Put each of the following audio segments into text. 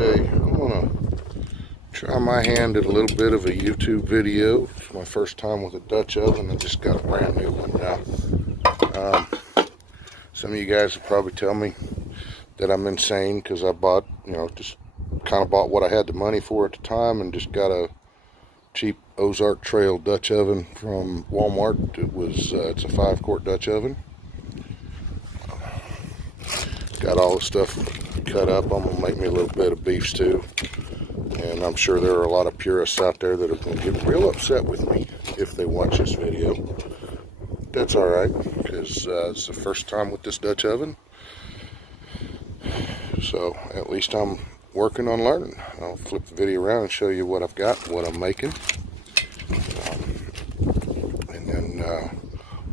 Okay, I'm gonna try my hand at a little bit of a YouTube video. It's my first time with a Dutch oven. I just got a brand new one now. Some of you guys will probably tell me that I'm insane because I bought, just kind of bought what I had the money for at the time and just got a cheap Ozark Trail Dutch oven from Walmart. It's a 5-quart Dutch oven. Got all the stuff cut up. I'm gonna make me a little bit of beef stew, and I'm sure there are a lot of purists out there that are gonna get real upset with me if they watch this video. That's all right, because it's the first time with this Dutch oven, so at least I'm working on learning. I'll flip the video around and show you what I've got, what I'm making, and then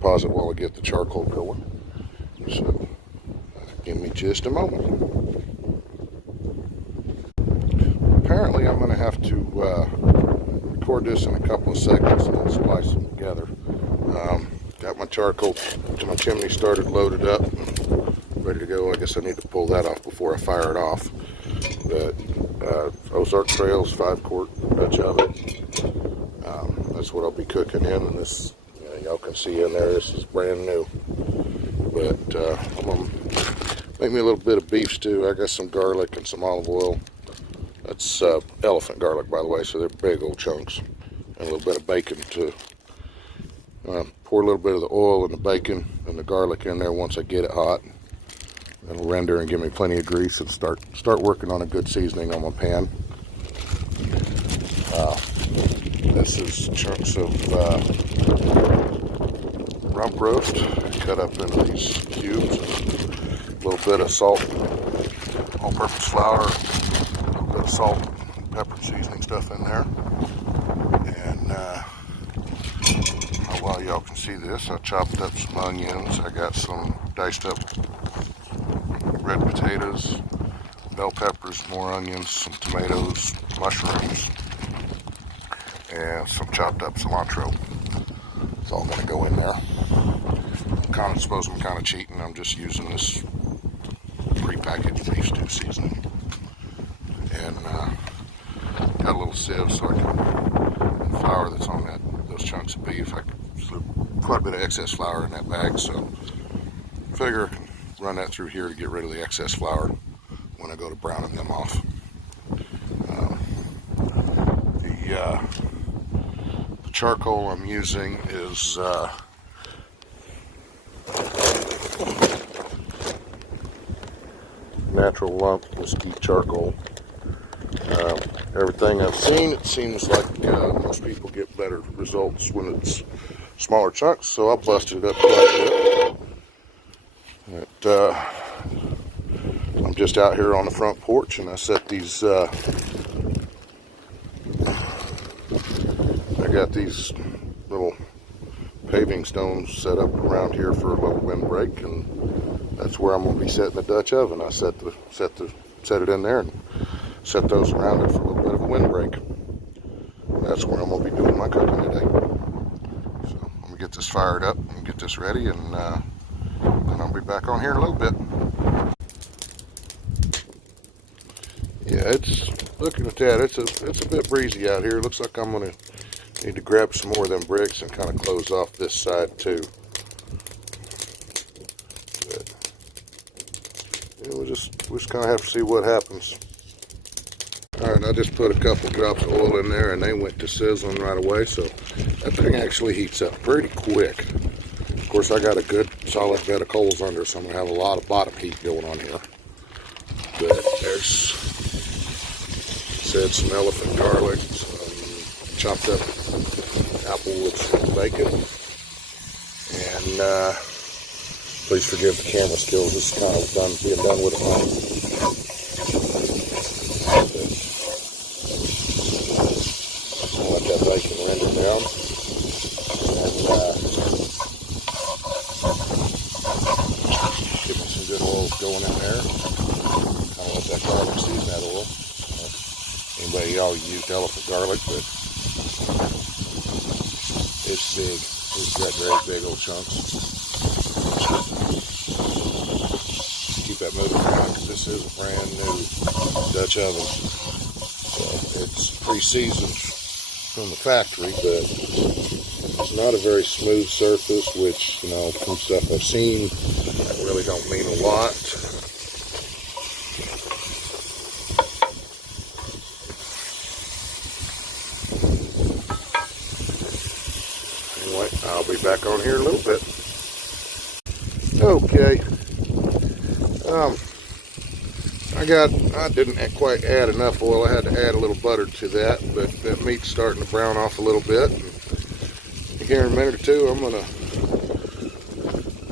pause it while I get the charcoal going. So give me just a moment. Apparently I'm going to have to record this in a couple of segments and then splice them together. Got my charcoal to my chimney started, loaded up, ready to go. I guess I need to pull that off before I fire it off. But Ozark Trails 5-quart Dutch oven. That's what I'll be cooking in, and this, y'all can see in there, this is brand new. But I'm going to make me a little bit of beef stew. I got some garlic and some olive oil. That's elephant garlic, by the way, so they're big old chunks. And a little bit of bacon to pour a little bit of the oil and the bacon and the garlic in there once I get it hot. It'll render and give me plenty of grease, and start working on a good seasoning on my pan. This is chunks of rump roast cut up into these cubes. A little bit of salt, all-purpose flour, a little bit of salt, pepper, seasoning stuff in there. And while y'all can see this, I chopped up some onions. I got some diced up red potatoes, bell peppers, more onions, some tomatoes, mushrooms, and some chopped up cilantro. It's all going to go in there. I suppose I'm kind of cheating. I'm just using this pre-packaged beef stew seasoning. And got a little sieve so I can, the flour that's on those chunks of beef, there's quite a bit of excess flour in that bag, so I figure I can run that through here to get rid of the excess flour when I go to browning them off. The charcoal I'm using is natural lump mesquite charcoal. Everything I've seen, it seems like most people get better results when it's smaller chunks, so I busted it up quite a bit. But, I'm just out here on the front porch, and I set these I got these little paving stones set up around here for a little windbreak, and that's where I'm going to be setting the Dutch oven. I set it in there and set those around it for a little bit of a windbreak. That's where I'm going to be doing my cooking today. So I'm going to get this fired up and get this ready, and then I'll be back on here in a little bit. Yeah, looking at that, it's a bit breezy out here. Looks like I'm going to need to grab some more of them bricks and kind of close off this side too. But yeah, we'll just kind of have to see what happens. Alright, I just put a couple drops of oil in there and they went to sizzling right away, so that thing actually heats up pretty quick. Of course, I got a good solid bed of coals under, so I'm going to have a lot of bottom heat going on here. But there's, some elephant garlic, some chopped up applewood bacon, and please forgive the camera skills. This is kind of being done with it now. Let that bacon render down, and give me some good oils going in there. Kind of let that garlic season that oil. Anybody y'all used elephant garlic, but it's big. It's got very big old chunks. Keep that moving around because this is a brand new Dutch oven. So it's pre-seasoned from the factory, but it's not a very smooth surface, which, you know, from stuff I've seen, that really don't mean a lot. Anyway, I'll be back on here in a little bit. Okay. I didn't quite add enough oil. I had to add a little butter to that, but that meat's starting to brown off a little bit. And here in a minute or two, I'm going to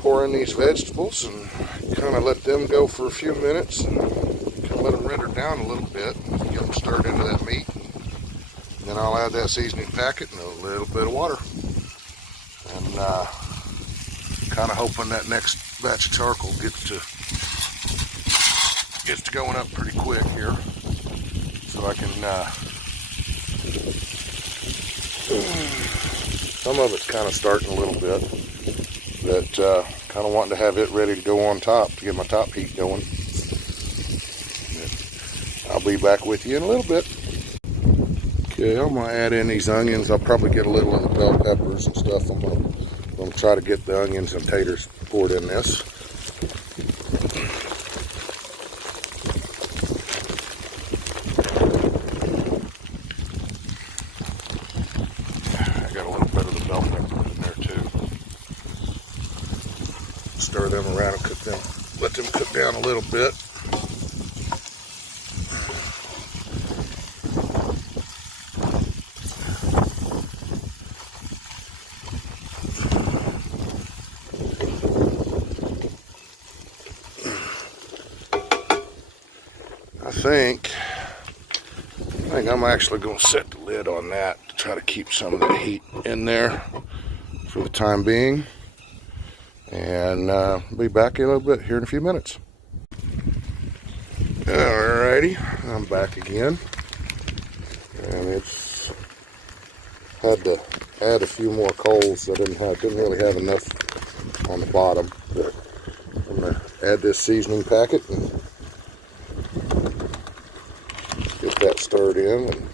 pour in these vegetables and kind of let them go for a few minutes and kind of let them render down a little bit, get them stirred into that meat. And then I'll add that seasoning packet and a little bit of water. And kind of hoping that next batch of charcoal gets to going up pretty quick here, so I can some of it's kind of starting a little bit, but kind of wanting to have it ready to go on top to get my top heat going. But I'll be back with you in a little bit. Okay, I'm gonna add in these onions. I'll probably get a little of the bell peppers and stuff. I'm gonna try to get the onions and taters poured in this. Stir them around and cook them, let them cook down a little bit. I think I'm actually going to set the lid on that to try to keep some of the heat in there for the time being. And be back in a little bit here in a few minutes. Alrighty, I'm back again. And it's had to add a few more coals. I didn't really have enough on the bottom. But I'm going to add this seasoning packet and get that stirred in. And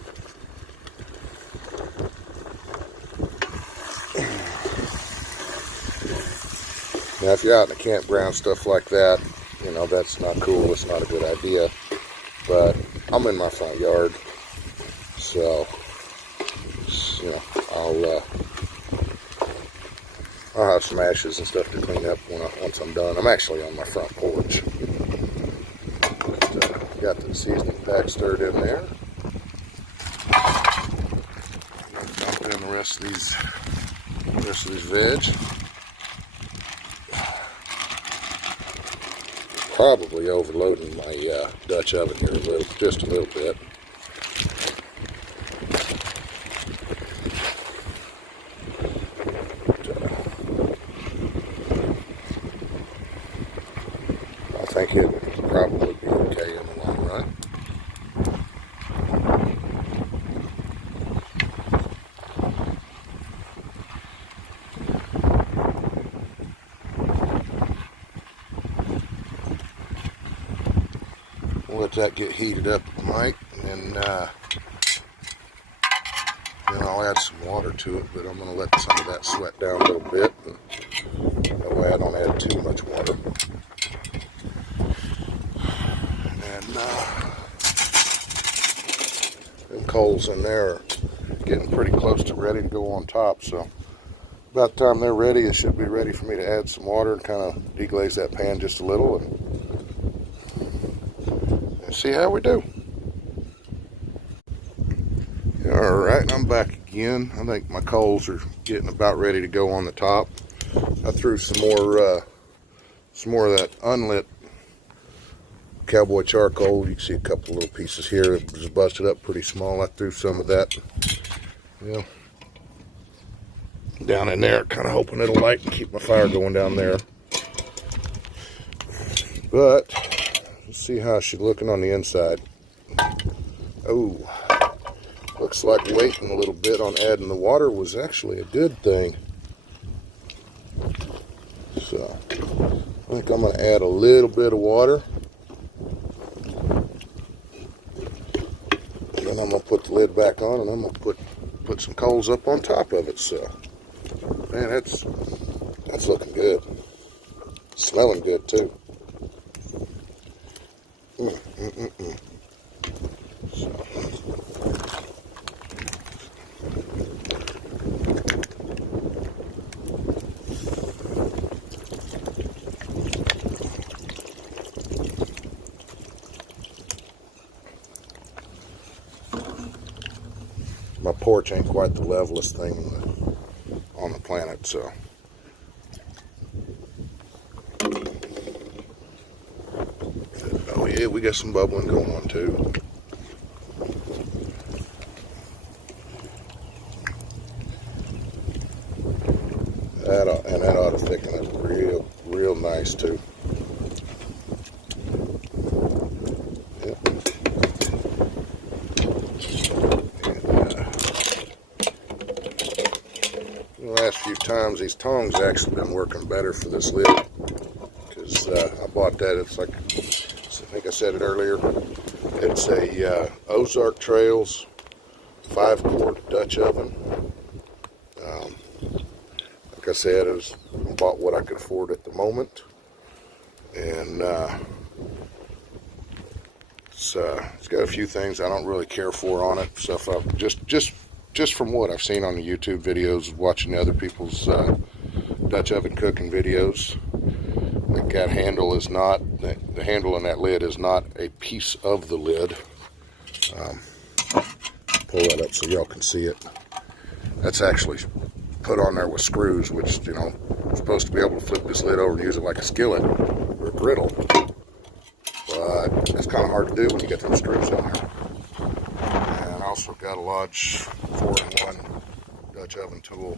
now, if you're out in the campground, stuff like that, you know, that's not cool. It's not a good idea. But I'm in my front yard, so, you know, I'll have some ashes and stuff to clean up once I'm done. I'm actually on my front porch. But, got the seasoning pack stirred in there. I'm going to dump in the rest of these veg. Probably overloading my Dutch oven here just a little bit. I think it would probably be okay in the long run. We'll let that get heated up tonight, and then I'll add some water to it, but I'm going to let some of that sweat down a little bit, and that way I don't add too much water. And them coals in there are getting pretty close to ready to go on top, so about the time they're ready, it should be ready for me to add some water and kind of deglaze that pan just a little and see how we do. Alright, I'm back again. I think my coals are getting about ready to go on the top. I threw some more of that unlit cowboy charcoal. You can see a couple little pieces here that was busted up pretty small. I threw some of that, down in there, kind of hoping it'll light and keep my fire going down there. But let's see how she's looking on the inside. Oh, looks like waiting a little bit on adding the water was actually a good thing. So I think I'm going to add a little bit of water. Then I'm gonna put the lid back on, and I'm gonna put some coals up on top of it. So, man, that's looking good. Smelling good too. So. My porch ain't quite the levelest thing on the planet, so. Oh yeah, we got some bubbling going on too. That ought to thicken it real nice too. Yep. The last few times these tongs actually been working better for this lid, because I bought that. It's like, I think I said it earlier, it's a Ozark Trails 5-quart Dutch oven. Like I said, I bought what I could afford at the moment, and it's got a few things I don't really care for on it. Stuff just from what I've seen on the YouTube videos, watching other people's Dutch oven cooking videos. That handle is not, the handle on that lid is not a piece of the lid. Pull that up so y'all can see it. That's actually put on there with screws, which, you know, I'm supposed to be able to flip this lid over and use it like a skillet or a griddle. But it's kind of hard to do when you get them screws on there. And I also got a Lodge 4-in-1 Dutch oven tool.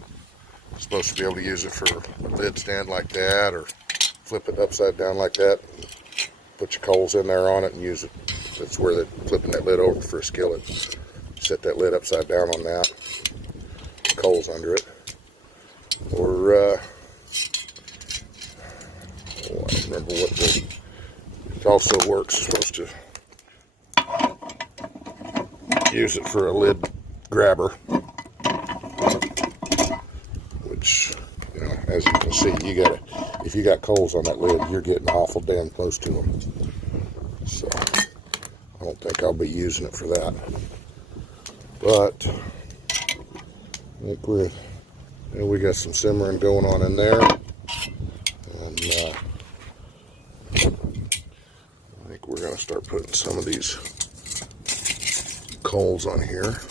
I'm supposed to be able to use it for a lid stand like that, or flip it upside down like that, put your coals in there on it and use it. That's where they're flipping that lid over for a skillet. Set that lid upside down on that, coals under it. Or I don't remember what it also works. Supposed to use it for a lid grabber, which, you know, as you can see, if you got coals on that lid, you're getting awful damn close to them. So I don't think I'll be using it for that. But I think we got some simmering going on in there, and I think we're going to start putting some of these coals on here.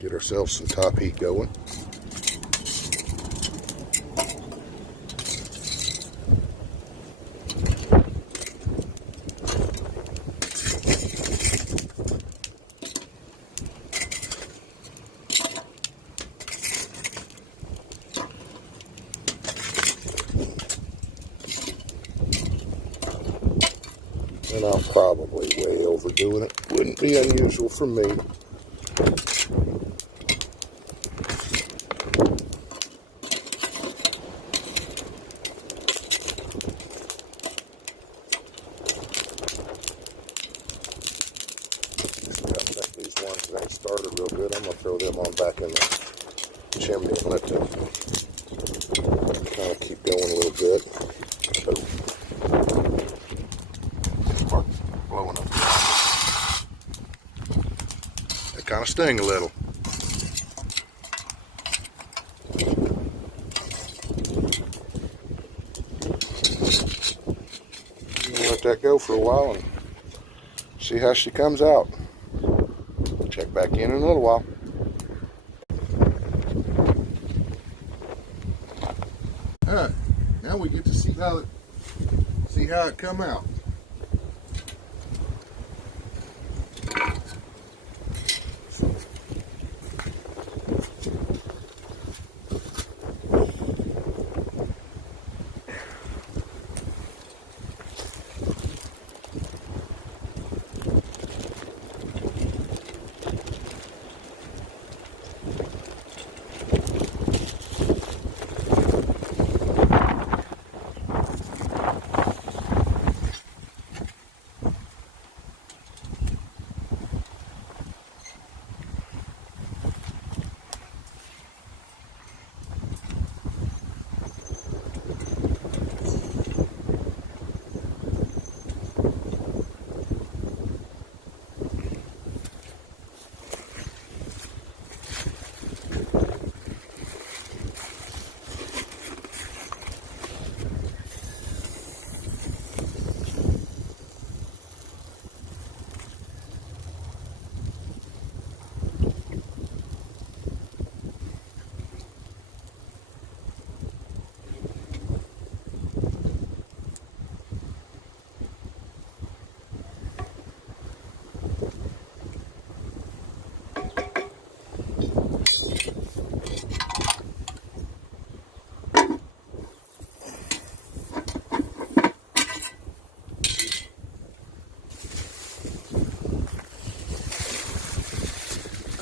Get ourselves some top heat going. And I'm probably way overdoing it. Wouldn't be unusual for me. These ones that ain't started real good, I'm going to throw them on back in the chimney and let them kind of keep going a little bit. Blowing up. They kind of sting a little. Let that go for a while and see how she comes out. Check back in a little while. Alright, now we get to see how it come out.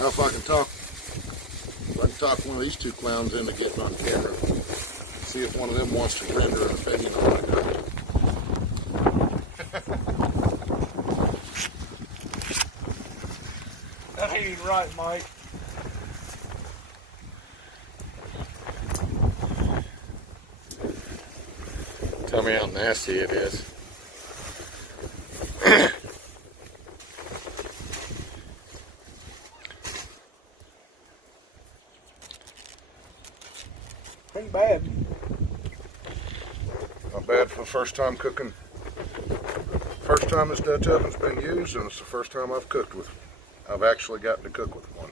Now if I can talk one of these two clowns into getting on camera, see if one of them wants to render an opinion on it. That ain't right, Mike. Tell me how nasty it is. Ain't bad. Not bad for the first time cooking. First time this Dutch oven's been used, and it's the first time I've actually gotten to cook with one.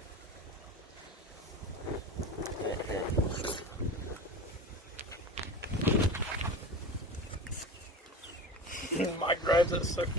Mike grabs that sucker.